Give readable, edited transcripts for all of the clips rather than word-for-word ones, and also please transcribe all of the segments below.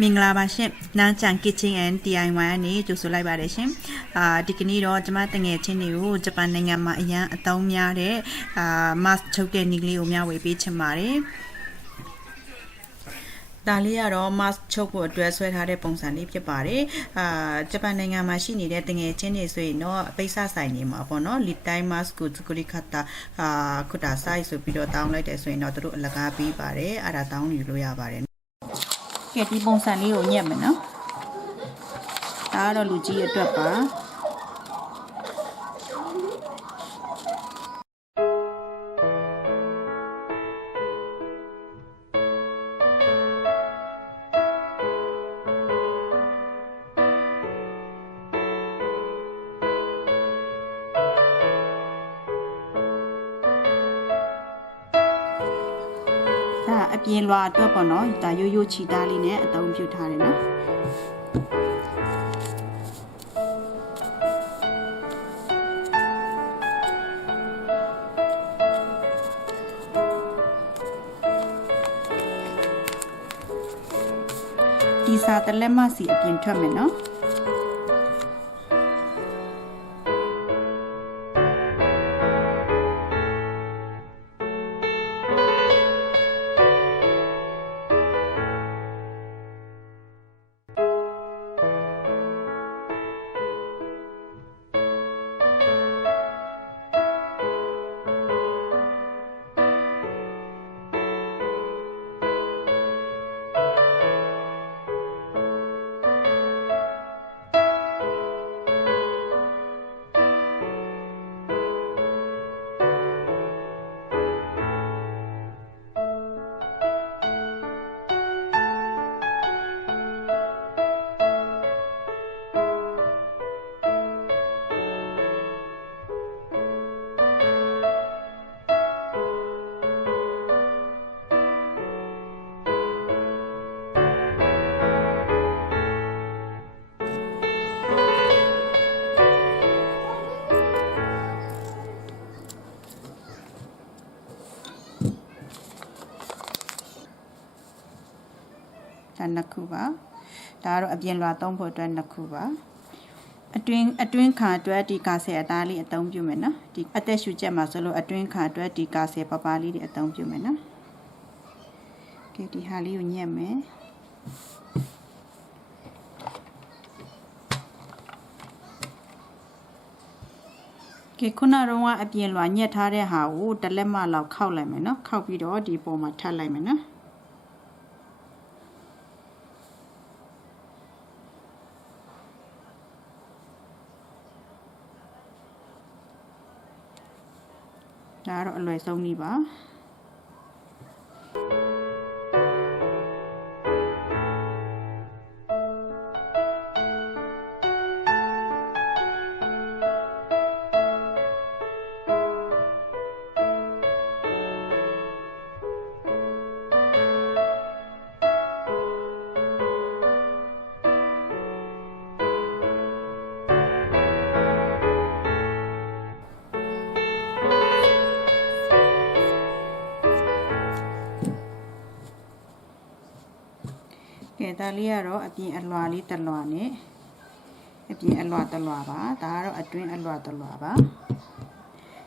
မင်္ဂလာပါရှင်နန်းချန် Kitchen and DIY နဲ့ကြိုဆိုလိုက်ပါတယ်ရှင်ဒီကနေ့တော့ကျမတငယ်ချင်းတွေကိုဂျပန်နိုင်ငံမှာအရန်အသုံးများတဲ့mask ချုပ်တဲ့နည်းလေးကိုမျှဝေပေးချင်ပါတယ်ဒါလေးကတော့ mask ချုပ်ဖို့အတွက်ဆွဲထားတဲ့ပုံစံလေးဖြစ်ပါတယ်ဂျပန်နိုင်ငံမှာရှိနေတဲ့တငယ်ချင်းတွေဆိုရင်တော့ပိတ်စဆိုင်နေမှာပေါ့နော် lead time mask ကိုစကူရီခတာခုတာ size ဆိုပြီးတော့တောင်းလိုက်တယ်ဆိုရင်တော့တို့အလကားပေးပါတယ်အဲ့ဒါတောင်းယူလို့ရပါတယ်ကဲဒီပုံစံလေးကိုညက်မယ်နော်ဒါကတော့လူကြီးအတွက်ပါအပြင်လွာအတွက်ပေါ့နော်ဒါရိုးရိုးချီသားလေးနဲ့အသုံးပြုထားတယ်နော်ဒီစာတလက်မစီအပြင်ထွက်မယ်နော်နှစ်ခုပါဒါကတော့အပြင်လွာသုံးဖို့အတွက်နှစ်ခုပါအတွင်းခါအတွက်ဒီကာဆယ်အသားလေးအသုံးပြုမယ်နော်ဒီအသက်ရှူချက်မှာဆိုလို့အတွင်းခါအတွက်ဒီကာဆယ်ပပလေးတွေအသုံးပြုမယ်နော်ကဲဒီဟာလေးကိုညက်မယ်ကဲခုနကတော့အပြင်လွာညက်ထားတဲ့ဟာကိုတလက်မလောက်ခောက်လိုက်မယ်နော်ခောက်ပြီးတော့ဒီပေါ်မှာထပ်လိုက်မယ်နော်ဒါကတော့အလွယ်ဆုံးနည်းပါဒါလေးကတော့အပြင်အလွာလေးတစ်လွာနဲ့အပြင်အလွာတစ်လွာပါဒါကတော့အတွင်းအလွာတစ်လွာပါ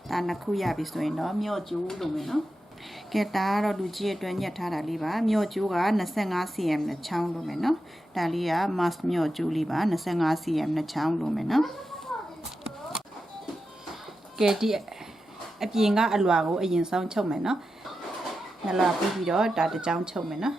ဒါနှစ်ခုရပြီဆိုရင်တော့မြော့ကျိုးလို့မယ်နော်ကဲဒါကတော့လူကြီးအတွက်ညက်ထားတာလေးပါမြော့ကျိုးက 25cm နဲ့ချောင်းလို့မယ်နော်ဒါလေးက mask မြော့ကျိုးလေးပါ 25cm နဲ့ချောင်းလို့မယ်နော်ကဲဒီအပြင်ကအလွာကိုအရင်ဆုံးချုပ်မယ်နော်နှစ်လွာပြီးတော့ဒါတစ်ချောင်းချုပ်မယ်နော်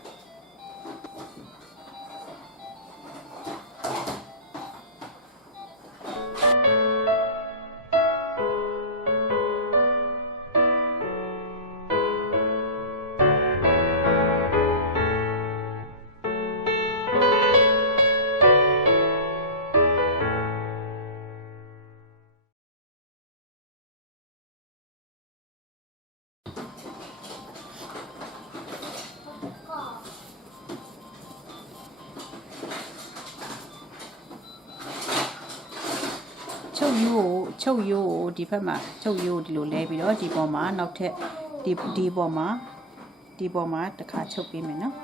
ချုပ်ရိုးကိုဒီဘက်မှာချုပ်ရိုးဒီလိုလဲပြီးတော့ဒီပေါ်မှာနောက်ထပ်ဒီပေါ်မှာတစ်ခါချုပ်ပေးမယ်နော်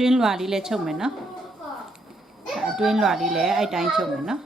အတွင်းလွှာလေးလည်းချုပ်မယ်နော်အတွင်းလွှာလေးလည်းအဲ့တိုင်းချုပ်မယ်နော်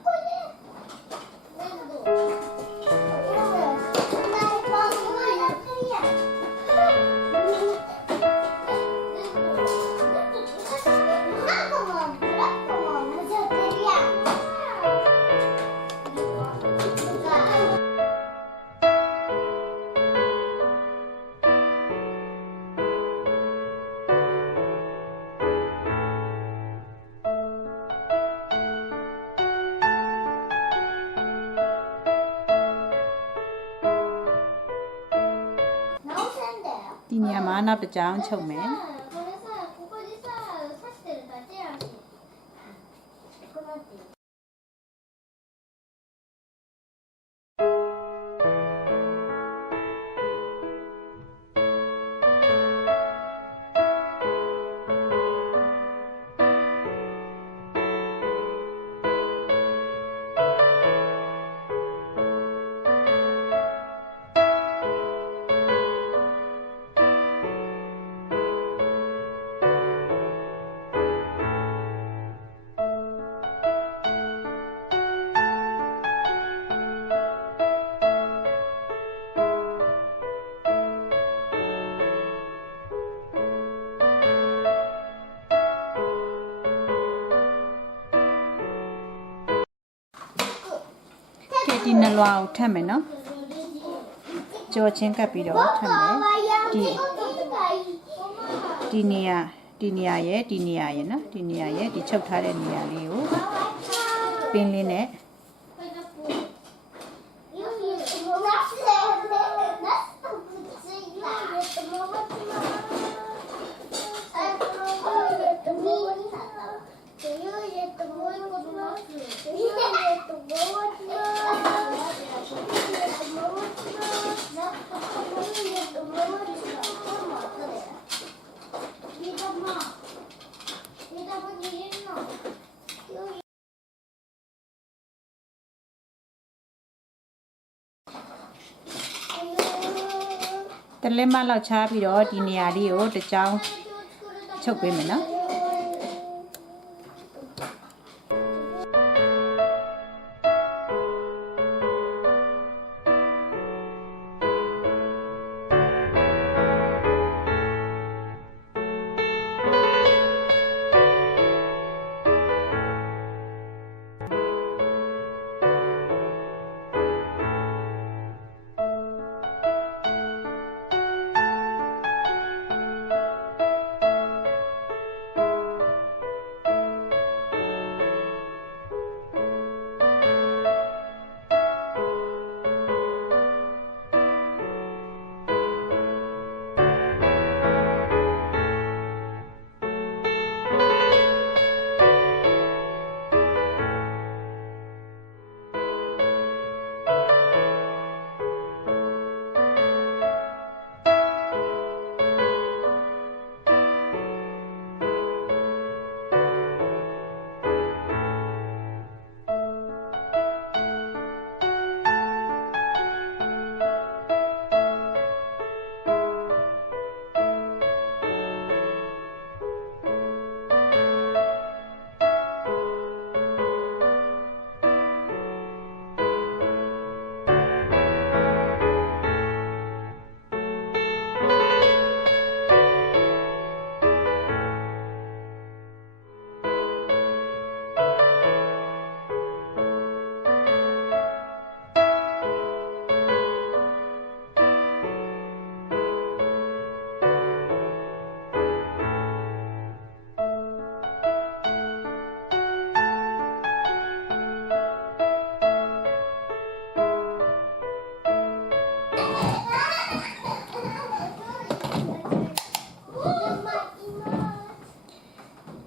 ဒီနေရာမှာနောက်တစ်ကြောင်းချုပ်မယ် ဒီနှလွားကိုထပ်မယ်နော်ကြောချင်းကပ်ပြီးတော့ထပ်မယ်ဒီနေရာရဲ့ဒီနေရာရဲ့နော်ဒီနေရာရဲ့ဒီချုပ်ထားတဲ့နေရာလေးကိုပင်းလေးနဲ့တလဲမလောက်ချားပြီးတော့ဒီနေရာလေးကိုတစ်ချောင်းချုပ်ပေးမယ်နော်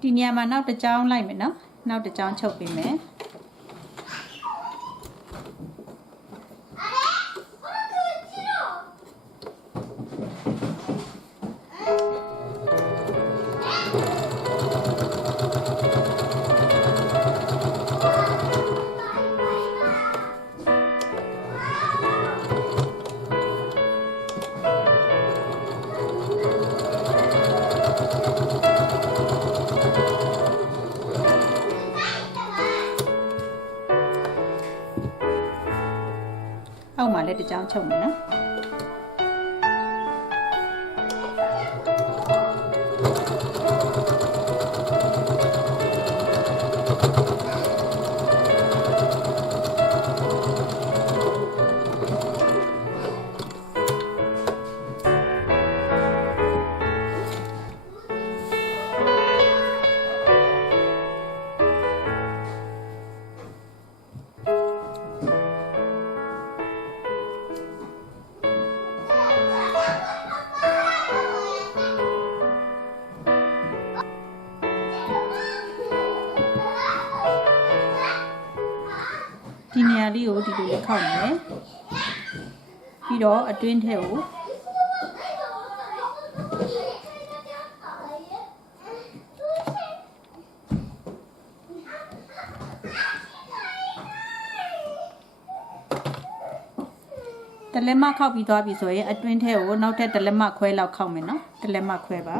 ဒီနေရာမှာနောက်တစ်ကြောင်းလိုက်မယ်နော်နောက်တစ်ကြောင်းချုပ်ပေးမယ် ဒီ လည်းတစ်ကြောင်းချုပ်မယ်နော်ဒီနေရာလေးကိုဒီလိုလေးခောက်မယ်ပြီးတော့အတွင်းထဲကိုတလက်မခောက်ပြီးသွားပြီဆိုရင်အတွင်းထဲကိုနောက်ထပ်တလက်မခွဲလောက်ခောက်မယ်နော်တလက်မခွဲပါ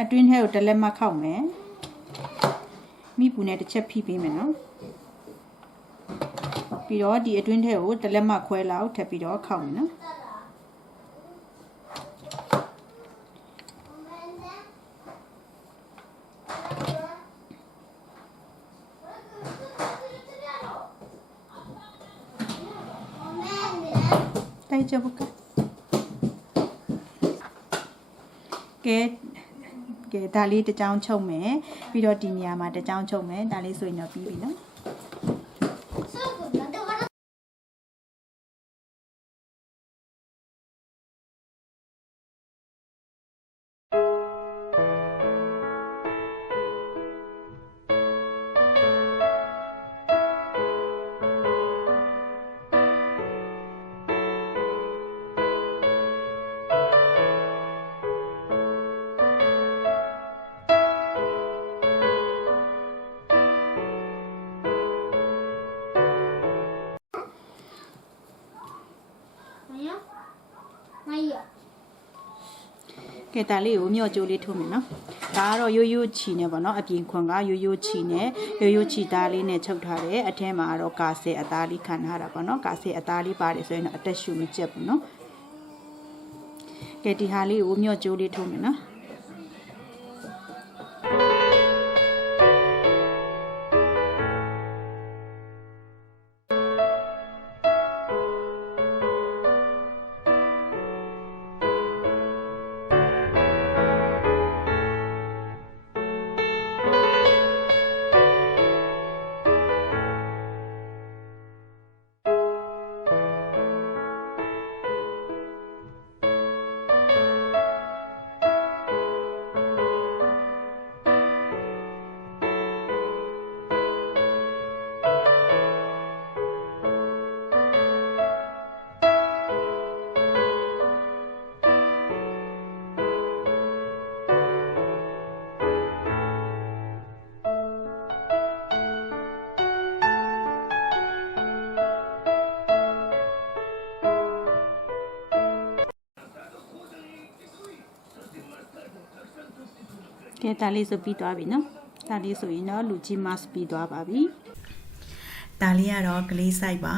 အတွင်းထဲကိုတလက်မခောက်မယ်မိပူနဲ့တစ်ချက်ဖိပေးမယ်နော်ပြီးတော့ဒီအတွင်းထဲကိုတလက်မခွဲလောက်ထပ်ပြီးတော့ခောက်မယ်နော်တိုက်ကြဘူးကကဲဒါလေးတစ်ကြောင်းချုပ်မယ်ပြီးတော့ဒီနေရာမှာတစ်ကြောင်းချုပ်မယ်ဒါလေးဆိုရင်တော့ပြီးပြီနော်ကဲဒါလေးကိုမြော့ကြိုးလေးထိုးမယ်နော်ဒါကတော့ရိုးရိုးချီနေပေါ့နော်အပြင်ခွန်ကရိုးရိုးချီနေရိုးရိုးချီသားလေးနဲ့ချုပ်ထားတယ်အထဲမှာတော့ကာဆယ်အသားလေးခံထားတာပေါ့နော်ကာဆယ်အသားလေးပါတယ်ဆိုရင်တော့အသက်ရှူမကျက်ဘူးနော်ကဲဒီဟာလေးကိုမြော့ကြိုးလေးထိုးမယ်နော်ကဲဒါလေးဆိုပြီးသွားပြီနော်ဒါလေးဆိုရင်တော့လူကြီး mask ပြီးသွားပါပြီဒါလေးကတော့ကလေး site ပါ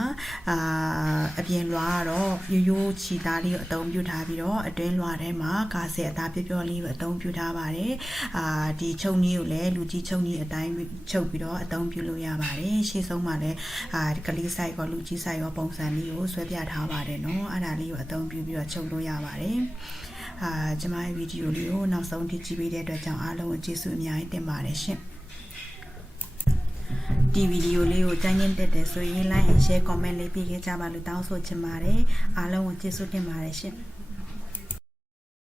အပြင်လွာကတော့ရိုးရိုးချီသားလေးကိုအသုံးပြုထားပြီးတော့အတွင်းလွာထဲမှာကာဆယ်အသားပြောလေးကိုအသုံးပြုထားပါတယ်ဒီချုပ်နည်းကိုလည်းလူကြီးချုပ်နည်းအတိုင်းချုပ်ပြီးတော့အသုံးပြုလို့ရပါတယ်ရှေ့ဆုံးမှာလည်းကလေး site ရောလူကြီး site ရောပုံစံလေးကိုဆွဲပြထားပါတယ်နော်အဲ့ဒါလေးကိုအသုံးပြုပြီးတော့ချုပ်လို့ရပါတယ်ကျွန်မရဲ့ဗီဒီယိုလေးကိုနောက်ဆုံးထိကြည့်ပေးတဲ့အတွက်ကြောင့်အားလုံးကိုကျေးဇူးအများကြီးတင်ပါတယ်ရှင်ဒီဗီဒီယိုလေးကိုကြိုက်ရင်တက်တယ်ဆိုရင် like and share comment လေးပေးခဲ့ကြပါလို့တောင်းဆိုချင်ပါတယ်အားလုံးကိုကျေးဇူးတင်ပါတယ်ရှင်